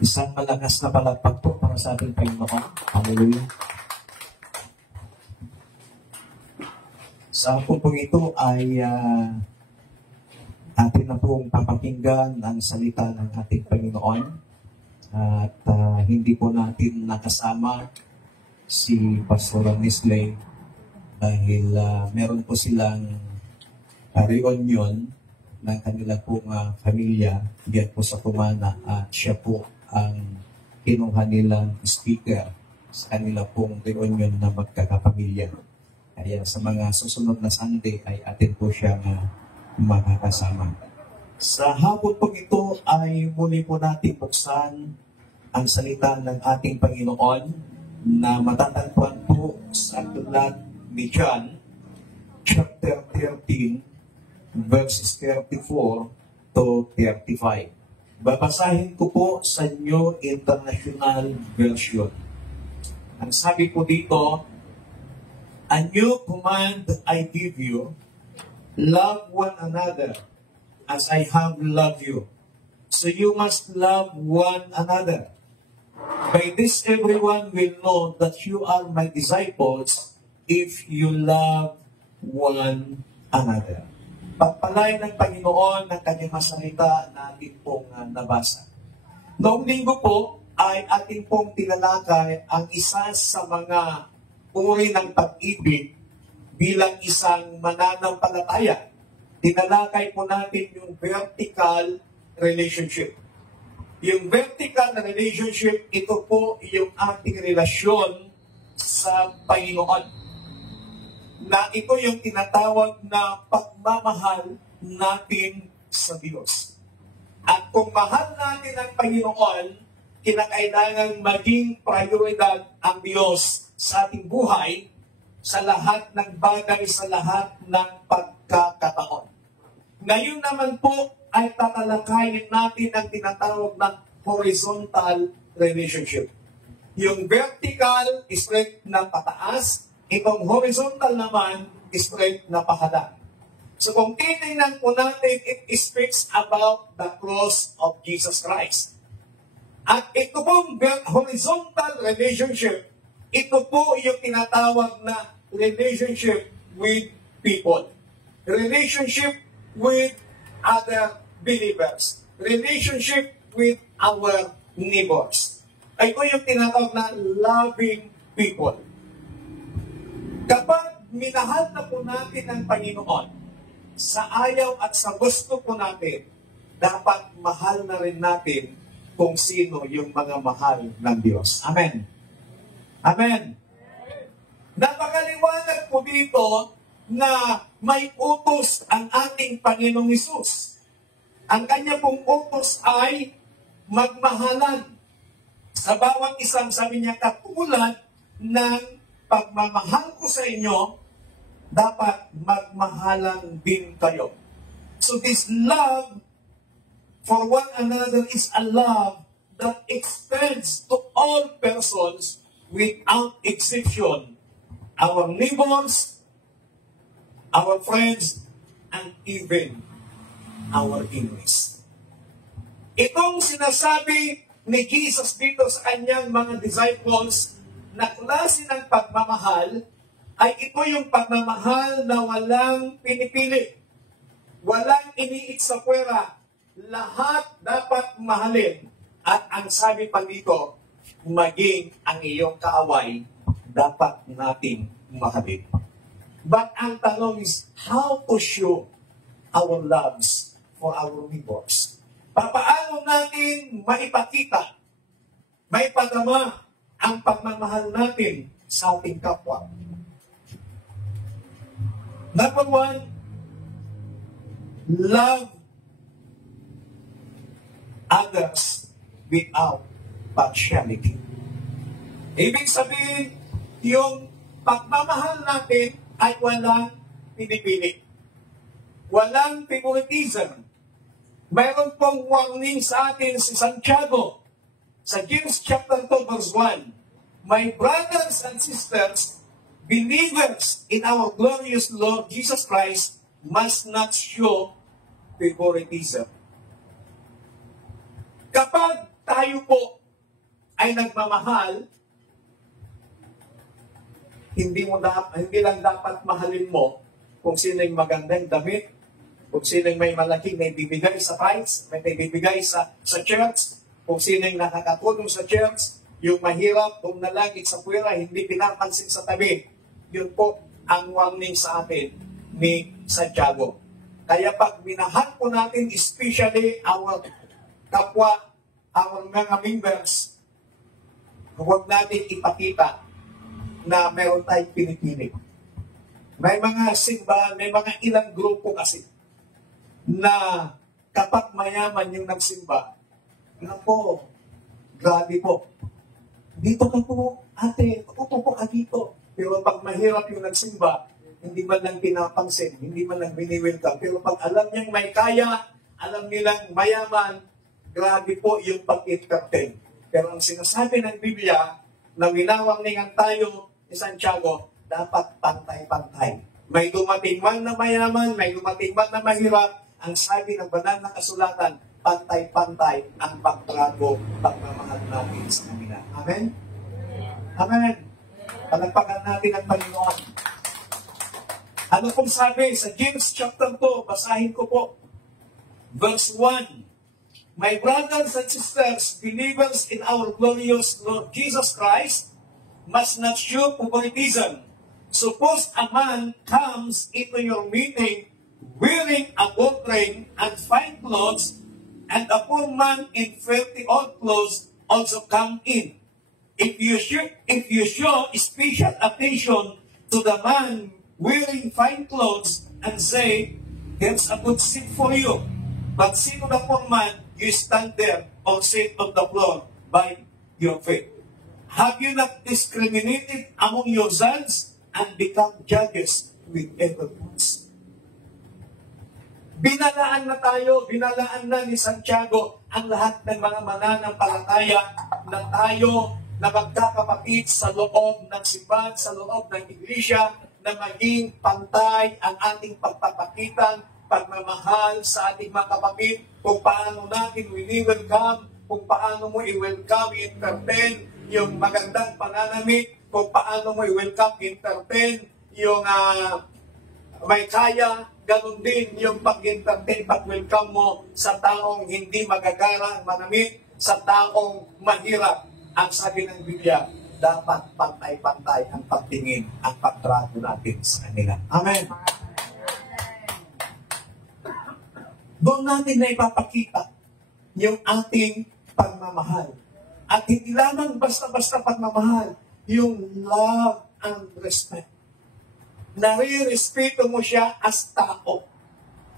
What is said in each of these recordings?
Isang malakas na palakpak po para sa ating Panginoon. Hallelujah. Sa pong ito ay atin na pong papakinggan ang salita ng ating Panginoon. At hindi po natin nakasama si Pastor Nisley dahil meron po silang reunion ng kanila pong pamilya diyan po sa Tumana at siya po ang kinuha nilang speaker sa kanila pong reunion na magkakapamilya. Kaya sa mga susunod na Sunday ay atin po siyang makakasama. Sa hapon po ito ay muli po natin buksan ang salita ng ating Panginoon na matatagpuan po sa aklat ni John, chapter 13, verses 34 to 35. Babasahin ko po sa New International Version. Ang sabi po dito, "A new command I give you, love one another as I have loved you. So you must love one another. By this everyone will know that you are my disciples if you love one another." Pagpalain ng Panginoon ng kanyang masalita na ating pong nabasa. Noong linggo po ay ating pong tinalakay ang isa sa mga uri ng pag-ibig bilang isang mananampalataya. Tinalakay po natin yung vertical relationship. Yung vertical na relationship, ito po yung ating relasyon sa Panginoon. Na ito yung tinatawag na pagmamahal natin sa Diyos. At kung mahal natin ang Panginoon, kinakailangan maging prioridad ang Diyos sa ating buhay, sa lahat ng bagay, sa lahat ng pagkakataon. Ngayon naman po ay tatalakayin natin ang tinatawag na horizontal relationship. Yung vertical, straight na pataas, itong horizontal naman, straight na pahada. So kung titingnan po natin, it speaks about the cross of Jesus Christ. At ito pong horizontal relationship, ito po yung tinatawag na relationship with people. Relationship with other believers. Relationship with our neighbors. Ito yung tinatawag na loving people. Kapag minahal na po natin ang Panginoon, sa ayaw at sa gusto po natin, dapat mahal na rin natin kung sino yung mga mahal ng Diyos. Amen. Amen. Napakaliwanag po dito na may utos ang ating Panginoong Hesus. Ang kanya pong utos ay magmahalan. Sa bawat isang, sabi niya, katulad ng pagmamahal ko sa inyo, dapat magmahalan din kayo. So this love for one another is a love that extends to all persons without exception. Our neighbors, our friends, and even our enemies. Itong sinasabi ni Jesus dito sa kanyang mga disciples na klase ng pagmamahal ay ito yung pagmamahal na walang pinipili. Walang iniit sa puwera. Lahat dapat mahalin. At ang sabi pa dito, maging ang iyong kaaway dapat natin mahalin. But ang tanong is, how to show our loves for our neighbors? Papaano natin maipakita, maipadama ang pagmamahal natin sa ating kapwa? Number one, love others without partiality. Ibig sabihin, yung pagmamahal natin ay walang pinipili. Walang favoritism. Mayroon pong warning sa atin si Santiago sa James chapter 2 verse 1. My brothers and sisters, believers in our glorious Lord Jesus Christ must not show favoritism. Kapag tayo tayo po ay nagmamahal, hindi lang dapat mahalin mo kung sino yung magandang damit, kung sino yung may malaking naibibigay sa prize, may naibibigay sa church, kung sino yung nakakatulong sa church, yung mahirap, kung nalagit sa puwera, hindi pinapansin sa tabi. Yun po ang warning sa atin ni Santiago. Kaya pag minahal po natin, especially our kapwa, our mga members, huwag natin ipakita na meron tayong pinipili. May mga simbahan, may mga ilang grupo kasi na kapag mayaman yung nagsimba, po, grabe po. Dito ka po, ate, upo ka dito. Pero pag mahirap yung nagsimba, hindi man lang pinapansin, hindi man lang biniwelcome. Pero pag alam niyang may kaya, alam nilang mayaman, grabe po yung pag-entertain. Pero ang sinasabi ng Biblia, na winawangningan tayo ni Santiago, dapat pantay-pantay. May dumating man na mayaman, may dumating man na mahirap, ang sabi ng banal na kasulatan, pantay-pantay ang pagtrato, pagmamahal natin sa kanila. Amen? Amen. Palagpagan natin ang Panginoon. Ano pong sabi sa James chapter 2, basahin ko po. Verse 1. My brothers and sisters, believers in our glorious Lord Jesus Christ, must not show favoritism. Suppose a man comes into your meeting wearing a gold ring and fine clothes, and a poor man in filthy old clothes also come in. If you show special attention to the man wearing fine clothes and say, "There's a good seat for you," but see to the poor man, you stand there or sit on the floor by your feet. Have you not discriminated among yourselves and become judges with everyone's? Binalaan na tayo, binalaan na ni Santiago ang lahat ng mga mananampalataya na tayo na magkakapatid sa loob ng simbahan, sa loob ng iglesia, na maging pantay ang ating pagpapakitang pagmamahal sa ating mga kapatid, kung paano natin wini-welcome, kung paano mo i-welcome, entertain yung magandang pananamit, kung paano mo i-welcome, entertain yung may kaya, ganun din yung pag-entertain, pag-welcome mo sa taong hindi magagarang manamit, sa taong mahirap. Ang sabi ng Biblia, dapat pantay-pantay ang pagtingin, ang pagtrato natin sa kanila. Amen. Doon natin na ipapakita yung ating pagmamahal. At hindi lamang basta-basta pagmamahal, yung love and respect. Nare-respeto mo siya as tao.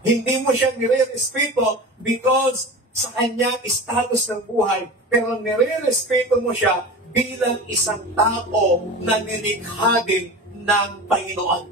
Hindi mo siya nire-respeto because sa kanyang status ng buhay, pero nire-respeto mo siya bilang isang tao na nilikha din ng Panginoon.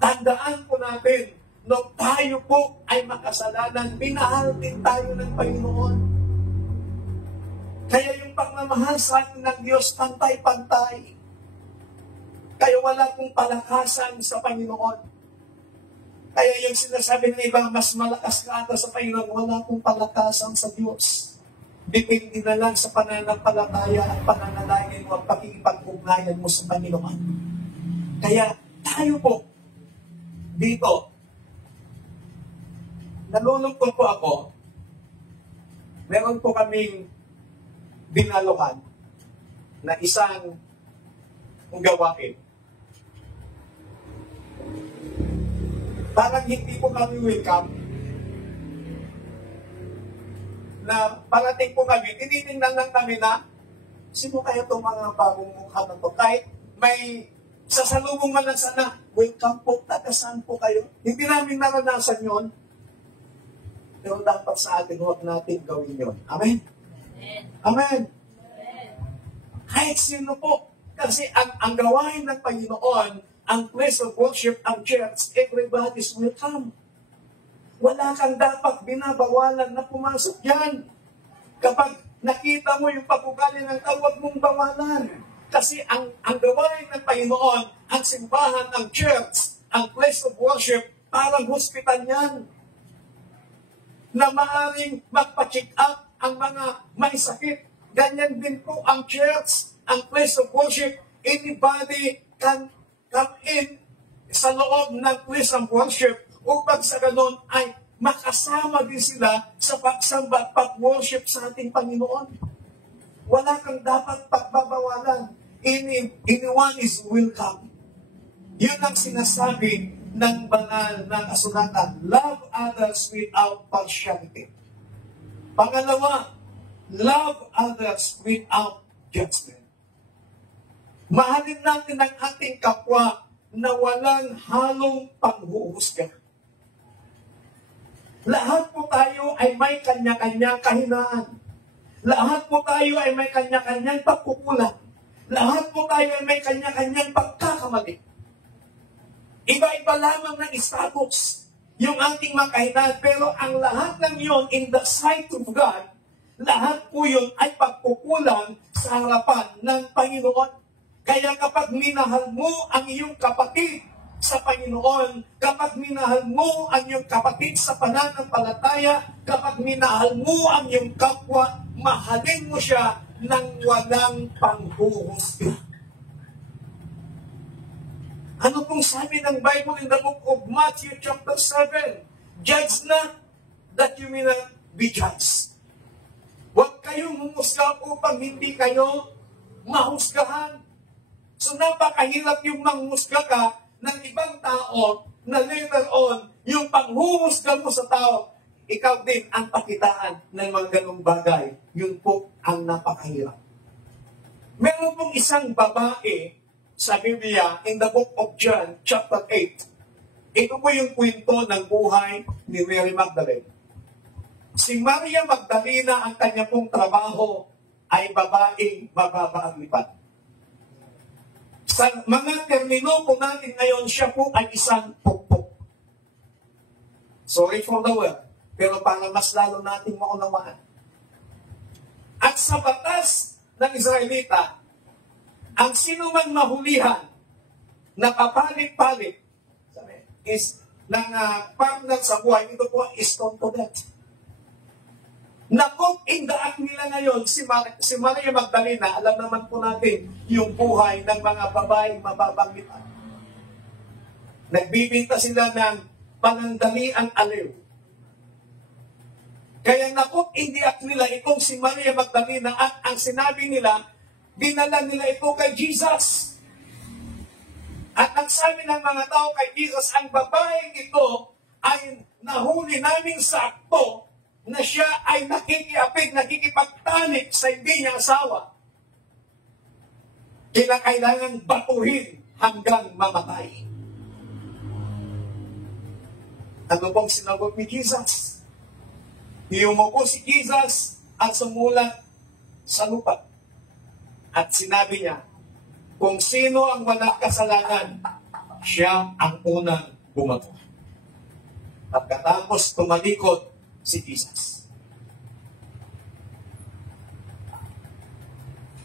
Tandaan po natin, nung tayo po ay makasalanan, minahal din tayo ng Panginoon. Kaya yung pagmamahal sa atin ng Diyos, pantay-pantay. Kaya wala pong palakasan sa Panginoon. Kaya yung sinasabi ng iba, mas malakas ka ata sa Panginoon, wala pong palakasan sa Diyos. Depende na lang sa pananampalataya at pananalangin mo at pakikipag-ugnayan mo sa Panginoon. Kaya tayo po, dito, nalulungkot po ako, meron po kaming binaluhan na isang gawain. Parang hindi po kami welcome. Na parating po kami, tinitingnan lang kami na sino kaya itong mga bagong mukha na to? Kahit may sasalubong man lang sana, welcome po, tatasan po kayo. Hindi namin naranasan yon. Pero dapat sa atin, huwag natin gawin yon. Amen? Amen? Kahit sino po. Kasi ang gawain ng Panginoon, ang place of worship, ang church, everybody's welcome. Wala kang dapat binabawalan na pumasok dyan. Kapag nakita mo yung pag-ugali ng tao, huwag mong bawalan. Kasi ang gawain ng Panginoon, ang simbahan, ang church, ang place of worship, parang hospital yan. Na maaaring magpa-check up ang mga may sakit. Ganyan din po ang church, ang place of worship. Anybody can come in sa loob ng place of worship upang sa ganon ay makasama din sila sa pagsamba at pag-worship sa ating Panginoon. Wala kang dapat pagbabawalan. Anyone is welcome. Yun ang sinasabi ng banal na kasulatan. Love others without partiality. Pangalawa, love others without judgment. Mahalin natin ang ating kapwa na walang halong panghuhusga. Lahat po tayo ay may kanya-kanyang kahinaan. Lahat po tayo ay may kanya-kanyang pagkukulang. Lahat po tayo ay may kanya-kanyang pagkakamali. Iba-iba lamang ng status yung ating mga kahinaan. Pero ang lahat ng yun, in the sight of God, lahat po yun ay pagkukulang sa harapan ng Panginoon. Kaya kapag minahal mo ang iyong kapatid sa Panginoon, kapag minahal mo ang iyong kapatid sa pananampalataya, kapag minahal mo ang iyong kapwa, mahalin mo siya ng walang panghuhusga. Ano pong sabi ng Bible in the book of Matthew chapter 7? Judge not that you may not be judged. Huwag kayong humusga upang hindi kayo mahusgahan. So napakahirap yung manghusga ka ng ibang tao na later on, yung panghuhusga mo sa tao, ikaw din ang pakitaan ng mga ganong bagay. Yun po ang napakahirap. Meron pong isang babae sa Biblia in the book of John, chapter 8. Ito po yung kwento ng buhay ni Mary Magdalene. Si Maria Magdalena, ang kanya pong trabaho ay babaeng mababa ang lipad. Sa mga termino po natin ngayon, siya po ay isang pukpok. Sorry for the word, pero para mas lalo natin maunawaan. At sa batas ng Israelita, ang sino man mahulihan na kapalit-palit is ng partner sa buhay, ito po is stone to death. Nakop in the act nila ngayon, si Maria Magdalena, alam naman po natin yung buhay ng mga babaeng mababang lipad. Nagbibinta sila ng panandaliang aliw. Kaya nakop in the act nila itong si Maria Magdalena at ang sinabi nila, dinala nila ito kay Jesus. At ang sabi ng mga tao kay Jesus, ang babaeng ito ay nahuli namin sa akto na siya ay nakikiapid, nakikipagtanik sa hindi niya asawa. Kinakailangan batuhin hanggang mamatay. Ano pong sinagot ni Jesus? Hiyumuko si Jesus at sumulat sa lupa. At sinabi niya, kung sino ang wala kasalanan, siya ang unang bumato. At katapos tumalikod si Jesus.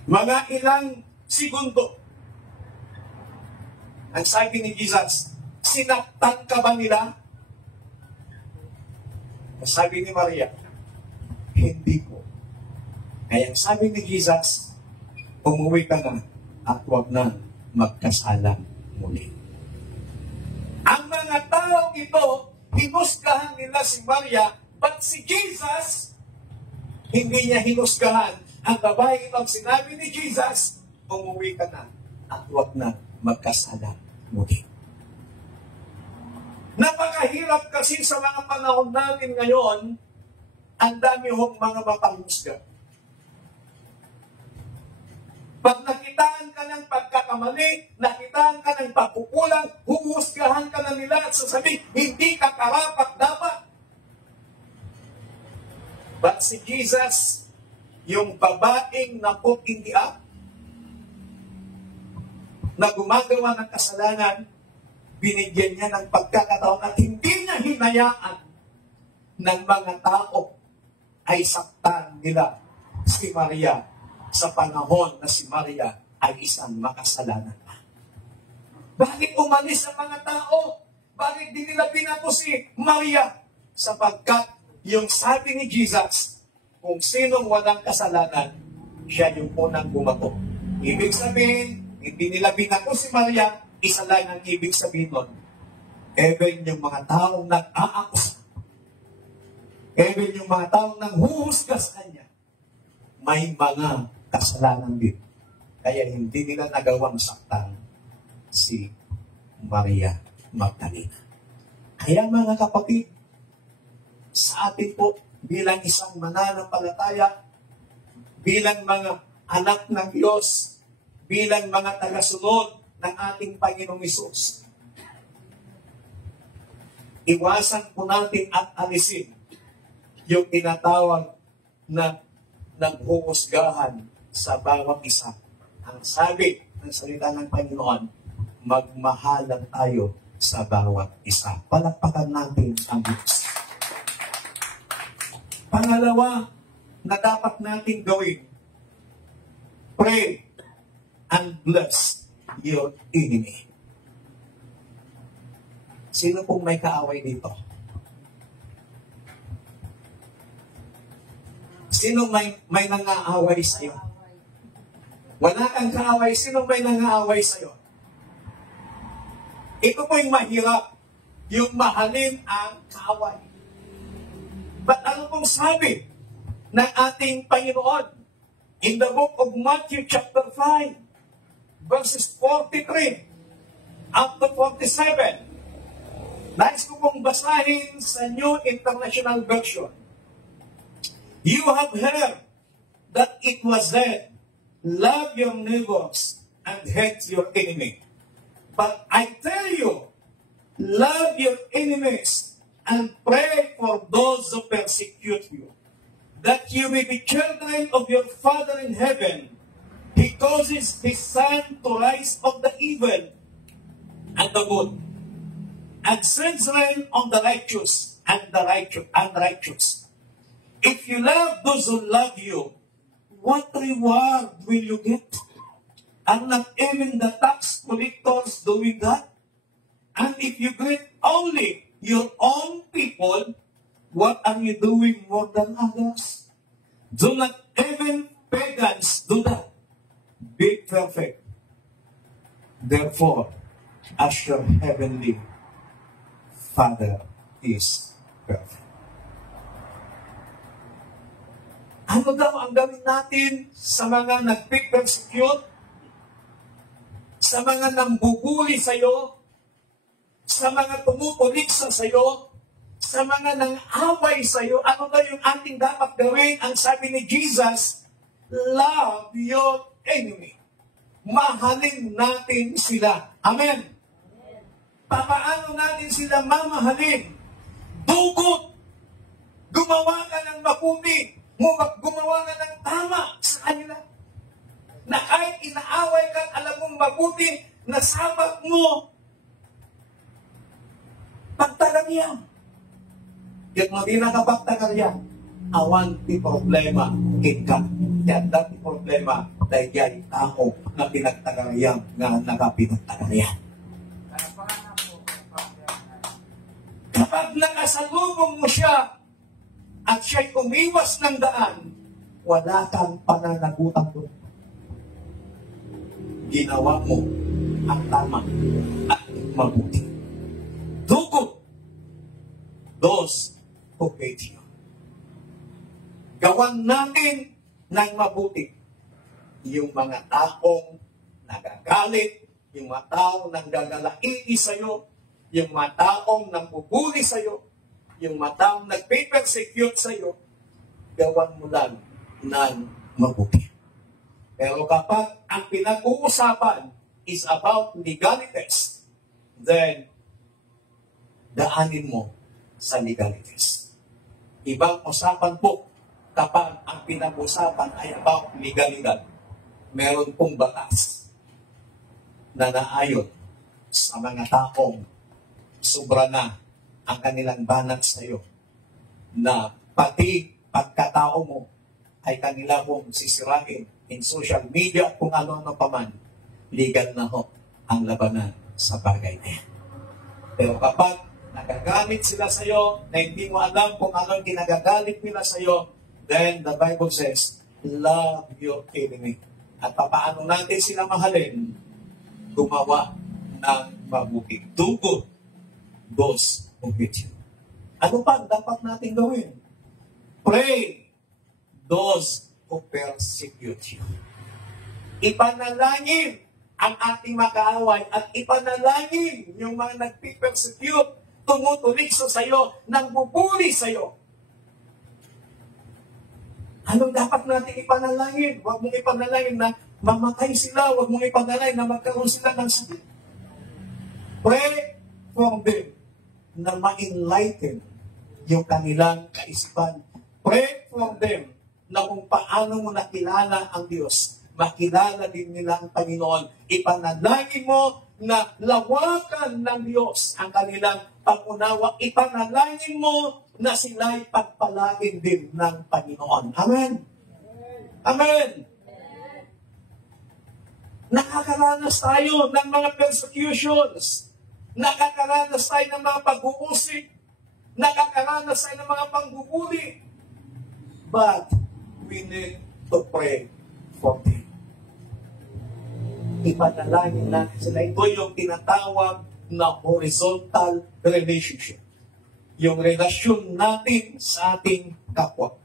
Mga ilang segundo, ang sabi ni Jesus, sinaktan ka ba nila? Sabi ni Maria, hindi ko. Kaya sabi ni Jesus, umuwi ka na at huwag na magkasalang muli. Ang mga tao ito, hinusgahan nila si Maria, but si Jesus, hindi niya hinusgahan. Ang babae ito, sinabi ni Jesus, umuwi ka na at huwag na magkasalang muli. Napakahirap kasi sa mga panahon natin ngayon, ang dami hong mga mapanghusga. Pag nakitaan ka ng pagkakamali, nakitaan ka ng pagkukulang, huhusgahan ka na nila at sasabihin, hindi ka karapat dapat. But si Jesus, yung babaeng napok in the act, na gumagawa ng kasalanan, binigyan niya ng pagkakataon at hindi niya hinayaan ng mga tao ay saktan nila si Maria sa panahon na si Maria ay isang makasalanan. Bakit umalis ang mga tao? Bakit di nila pinato si Maria? Sapagkat yung sabi ni Jesus, kung sinong walang kasalanan, siya yung unang bumato. Ibig sabihin, hindi nila binako si Maria, isa lang ang ibig sabihin nun. Even yung mga taong nag-aakusa, even yung mga taong nanghuhusga sa kanya, may mga kasalanan din. Kaya hindi nila nagawang saktan si Maria Magdalena. Kaya mga kapatid, sa atin po bilang isang mananampalataya, bilang mga anak ng Diyos, bilang mga tagasunod ng ating Panginoong Hesus, iwasan po natin at alisin yung tinatawag na naghuhusgahan sa bawat isa. Ang sabi ng salita ng Panginoon, magmahalan tayo sa bawat isa. Palakpakan natin ang Diyos. Pangalawa na dapat natin gawin, pray and bless your enemy. Sino pong may kaaway dito? Sino may nangaaway sa'yo? Wala kang kaaway. Sino may nangaaway sa'yo? Ito po yung mahirap, yung mahalin ang kaaway. But ano pong sabi ng ating Panginoon in the book of Matthew chapter 5, verses 43 up to 47? Nais ko pong basahin sa New International Version. You have heard that it was said, love your neighbors and hate your enemy. But I tell you, love your enemies and pray for those who persecute you, that you may be children of your Father in heaven. He causes His sun to rise on the evil and the good, and sends rain on the righteous and the unrighteous. If you love those who love you, what reward will you get? Are not even the tax collectors doing that? And if you greet only your own people, what are you doing more than others? Do not even pagans do that. Be perfect. Therefore, as your heavenly Father is perfect. Ano daw ang gawin natin sa mga nagpipersecute, sa mga nambubuli sa'yo, sa mga tumutuliksa sa'yo, sa mga nang-away sa'yo? Ano daw yung ating dapat gawin? Ang sabi ni Jesus, love your enemy. Mahalin natin sila. Amen. Paano natin sila mamahalin? Dugot. Gumawa ka ng mabuti. Gumawa ka ng tama sa kanila. Na kahit inaaway ka, alam mong mabuti, nasabak mo, pagtagalyan. Yung hindi nakapagtagalyan, awan ti problema, ika. Yan dati problema, dahil yan tao na pinagtagalyan, na nakapinagtagalyan. Kapag nakasalubong mo siya, at siya'y umiwas ng daan, wala kang pananagutan doon. Ginawa mo ang tama at mabuti. Dugot those who hate you. Gawan natin ng mabuti yung mga taong nagagalit, yung mga taong nanggagalaii sa'yo, yung mga taong nambubuli sa'yo, yung mga taong nagpe-persecute sa'yo, gawan mo lang ng mabuti. Pero kapag ang pinag-uusapan is about legalities, then daanin mo sa legalities. Ibang usapan po kapag ang pinag-usapan ay about legalidad. Meron pong batas na naayon sa mga taong sobra na ang kanilang banat sa iyo, na pati pagkatao mo ay kanila mong sisirain in social media kung ano-ano pa man, legal na ho ang labanan sa bagay na yan. Pero kapag nagagamit sila sa iyo na hindi mo alam kung anong ginagagalit nila sa iyo, Then the Bible says, love your enemy. At papaano natin sila mahalin? Gumawa ng mabuti. Do good those who hate you. Ano pa dapat natin gawin? Pray those who persecute you. Ipanalangin ang ating makaaway at ipanalangin yung mga nagpipersecute, tumutulikso sa iyo, nangbubuli sa iyo. Anong dapat natin ipanalangin? Huwag mong ipanalangin na mamatay sila. Huwag mong ipanalangin na magkaroon sila ng sakit. Pray for them na ma-enlighten yung kanilang kaisipan. Pray for them na kung paano mo nakilala ang Diyos, makilala din nila ang Panginoon. Ipanalangin mo na lawakan ng Diyos ang kanilang pag-unawa. Ipanalangin mo na sila'y pagpalain din ng Panginoon. Amen? Amen? Nakakaranas tayo ng mga persecutions. Nakakaranas tayo ng mga pag-uusik. Nakakaranas tayo ng mga pangbubuli. But we need to pray for them. Ipanalangin natin sila. Ito yung tinatawag na horizontal relationship. Yung relasyon natin sa ating kapwa.